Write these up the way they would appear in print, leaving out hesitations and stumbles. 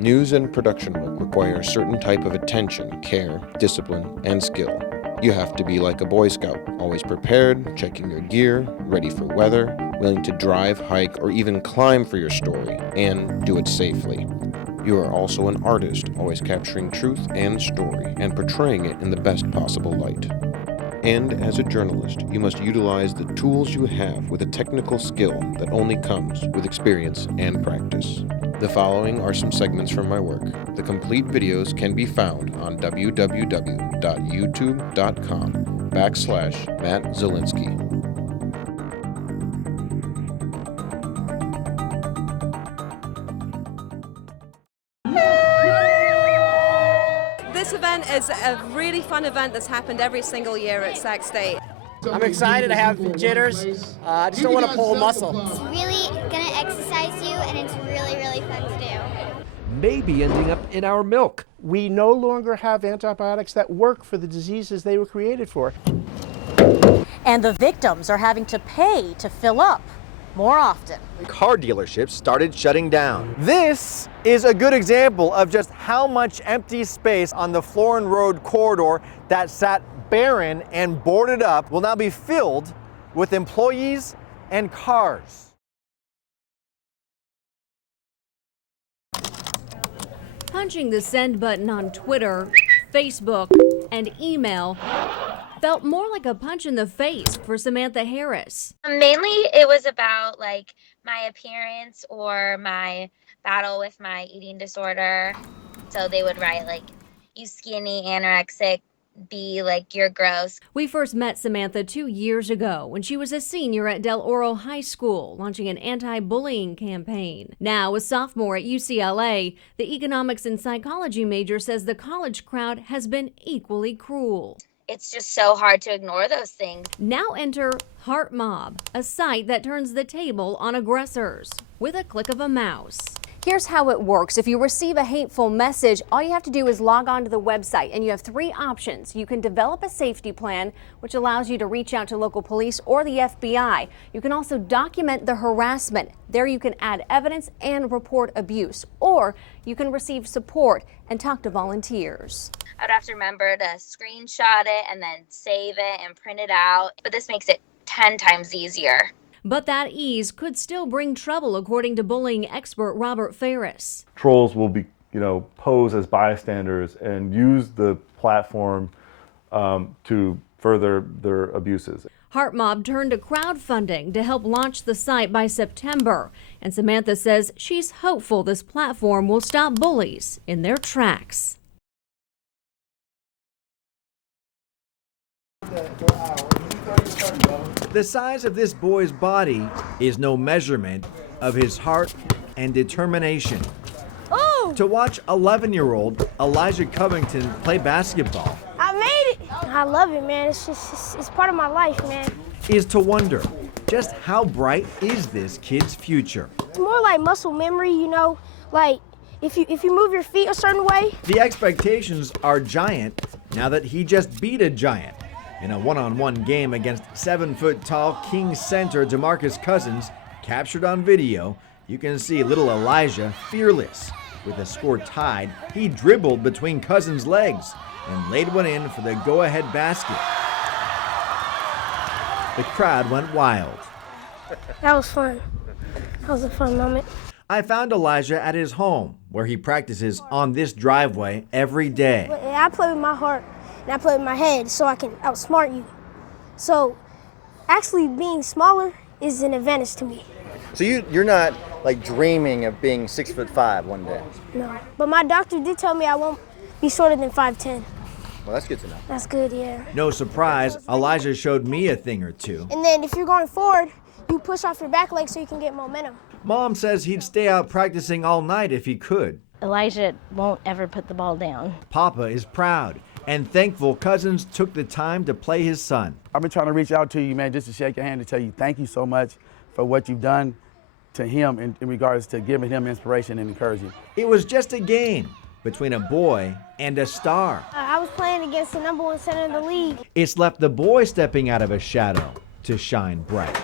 News and production work require a certain type of attention, care, discipline, and skill. You have to be like a Boy Scout, always prepared, checking your gear, ready for weather, willing to drive, hike, or even climb for your story, and do it safely. You are also an artist, always capturing truth and story, and portraying it in the best possible light. And as a journalist, you must utilize the tools you have with a technical skill that only comes with experience and practice. The following are some segments from my work. The complete videos can be found on www.youtube.com/Matt Zolynsky. This event is a really fun event that's happened every single year at Sac State. I'm excited. I have jitters. I just don't want to pull a muscle. It's really going to exercise you, and it's really, really fun to do. Maybe ending up in our milk. We no longer have antibiotics that work for the diseases they were created for. And the victims are having to pay to fill up more often. Car dealerships started shutting down. This is a good example of just how much empty space on the Florin Road corridor that sat barren and boarded up will now be filled with employees and cars. Punching the send button on Twitter, Facebook, and email felt more like a punch in the face for Samantha Harris. Mainly, it was about like my appearance or my battle with my eating disorder. So they would write like, "You skinny, anorexic, be like, you're gross." We first met Samantha 2 years ago when she was a senior at Del Oro High School, launching an anti-bullying campaign. Now a sophomore at UCLA, the economics and psychology major says the college crowd has been equally cruel. It's just so hard to ignore those things. Now enter Heart Mob, a site that turns the table on aggressors with a click of a mouse. Here's how it works. If you receive a hateful message, all you have to do is log on to the website, and you have 3 options. You can develop a safety plan, which allows you to reach out to local police or the FBI. You can also document the harassment. There you can add evidence and report abuse, or you can receive support and talk to volunteers. I'd have to remember to screenshot it and then save it and print it out. But this makes it 10 times easier. But that ease could still bring trouble, according to bullying expert Robert Ferris. Trolls will be, pose as bystanders and use the platform to further their abuses. Heart Mob turned to crowdfunding to help launch the site by September. And Samantha says she's hopeful this platform will stop bullies in their tracks. The size of this boy's body is no measurement of his heart and determination. Oh! To watch 11-year-old Elijah Covington play basketball, I made it! I love it, man. It's part of my life, man. is to wonder just how bright is this kid's future. It's more like muscle memory, like if you move your feet a certain way. The expectations are giant now that he just beat a giant in a one-on-one game against 7-foot-tall King center DeMarcus Cousins. Captured on video, you can see little Elijah fearless. With the score tied, he dribbled between Cousins' legs and laid one in for the go-ahead basket. The crowd went wild. That was fun. That was a fun moment. I found Elijah at his home, where he practices on this driveway every day. I play with my heart and I play with my head so I can outsmart you. So actually being smaller is an advantage to me. So you're not like dreaming of being 6'5" one day? No, but my doctor did tell me I won't be shorter than 5'10". Well, that's good to know. That's good, yeah. No surprise, Elijah showed me a thing or two. And then if you're going forward, you push off your back leg so you can get momentum. Mom says he'd stay out practicing all night if he could. Elijah won't ever put the ball down. Papa is proud and thankful Cousins took the time to play his son. I've been trying to reach out to you, man, just to shake your hand and tell you thank you so much for what you've done to him in regards to giving him inspiration and encouragement. It was just a game between a boy and a star. I was playing against the #1 center in the league. It's left the boy stepping out of a shadow to shine bright.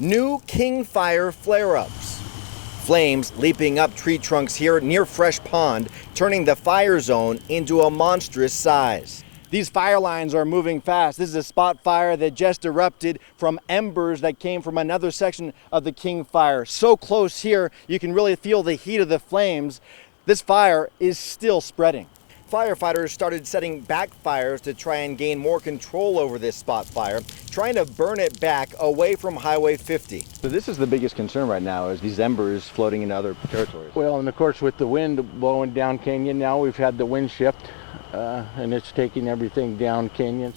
New king fire flare-ups. Flames leaping up tree trunks here near Fresh Pond, turning the fire zone into a monstrous size. These fire lines are moving fast. This is a spot fire that just erupted from embers that came from another section of the king fire. So close here, you can really feel the heat of the flames. This fire is still spreading. Firefighters started setting backfires to try and gain more control over this spot fire, trying to burn it back away from Highway 50. So this is the biggest concern right now, is these embers floating into other territories. Well, and of course with the wind blowing down canyon now, we've had the wind shift and it's taking everything down canyon.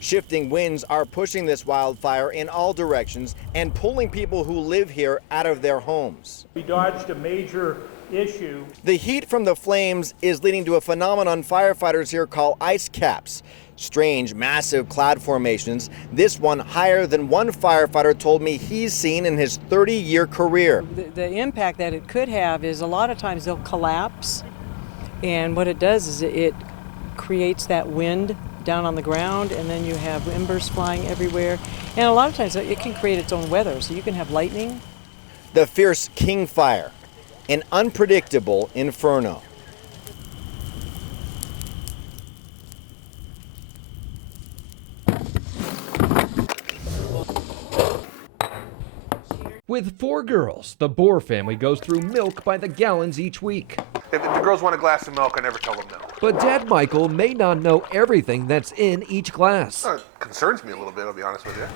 Shifting winds are pushing this wildfire in all directions and pulling people who live here out of their homes. We dodged a major issue. The heat from the flames is leading to a phenomenon firefighters here call ice caps. Strange, massive cloud formations, this one higher than one firefighter told me he's seen in his 30-year career. The impact that it could have is a lot of times they'll collapse, and what it does is it creates that wind down on the ground, and then you have embers flying everywhere, and a lot of times it can create its own weather, so you can have lightning. The fierce king fire, an unpredictable inferno. With 4 girls, the Bohr family goes through milk by the gallons each week. If the girls want a glass of milk, I never tell them no. But Dad Michael may not know everything that's in each glass. It concerns me a little bit, I'll be honest with you.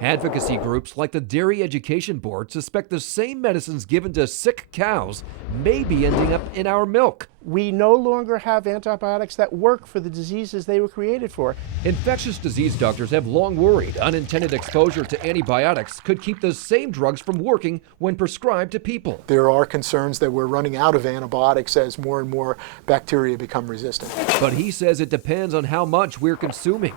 Advocacy groups like the Dairy Education Board suspect the same medicines given to sick cows may be ending up in our milk. We no longer have antibiotics that work for the diseases they were created for. Infectious disease doctors have long worried unintended exposure to antibiotics could keep those same drugs from working when prescribed to people. There are concerns that we're running out of antibiotics as more and more bacteria become resistant. But he says it depends on how much we're consuming.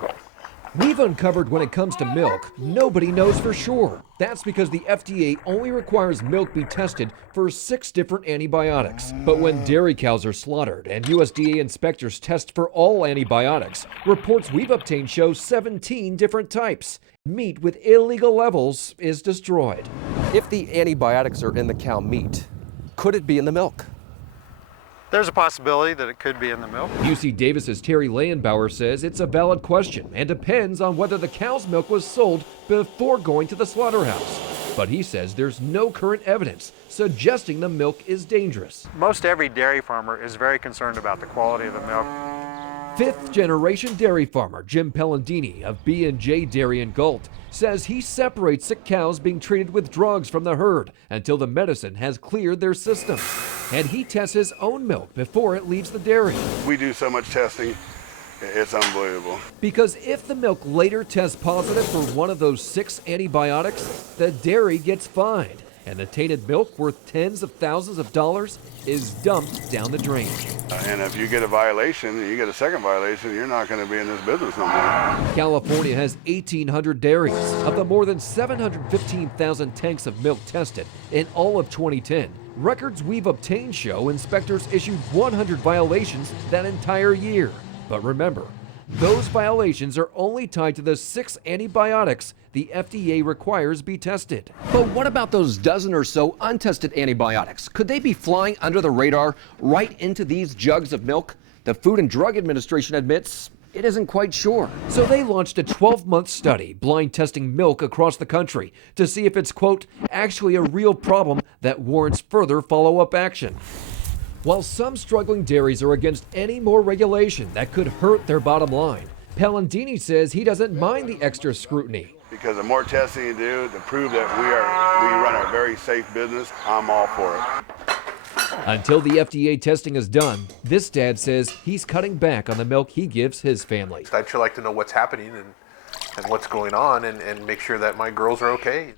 We've uncovered when it comes to milk, nobody knows for sure. That's because the FDA only requires milk be tested for 6 different antibiotics. But when dairy cows are slaughtered and USDA inspectors test for all antibiotics, reports we've obtained show 17 different types. Meat with illegal levels is destroyed. If the antibiotics are in the cow meat, could it be in the milk? There's a possibility that it could be in the milk. UC Davis's Terry Leyenbauer says it's a valid question and depends on whether the cow's milk was sold before going to the slaughterhouse. But he says there's no current evidence suggesting the milk is dangerous. Most every dairy farmer is very concerned about the quality of the milk. 5th-generation dairy farmer Jim Pellandini of B&J Dairy in Galt says he separates sick cows being treated with drugs from the herd until the medicine has cleared their system. And he tests his own milk before it leaves the dairy. We do so much testing, it's unbelievable. Because if the milk later tests positive for one of those 6 antibiotics, the dairy gets fined. And the tainted milk, worth tens of thousands of dollars, is dumped down the drain. And if you get a violation, you get a second violation, you're not going to be in this business no more. California has 1,800 dairies. Of the more than 715,000 tanks of milk tested in all of 2010, records we've obtained show inspectors issued 100 violations that entire year. But remember, those violations are only tied to the 6 antibiotics the FDA requires be tested. But what about those dozen or so untested antibiotics? Could they be flying under the radar right into these jugs of milk? The Food and Drug Administration admits it isn't quite sure. So they launched a 12-month study blind testing milk across the country to see if it's, quote, actually a real problem that warrants further follow-up action. While some struggling dairies are against any more regulation that could hurt their bottom line, Pellandini says he doesn't mind the extra scrutiny. Because the more testing you do to prove that we run a very safe business, I'm all for it. Until the FDA testing is done, this dad says he's cutting back on the milk he gives his family. I'd sure like to know what's happening and what's going on and make sure that my girls are okay.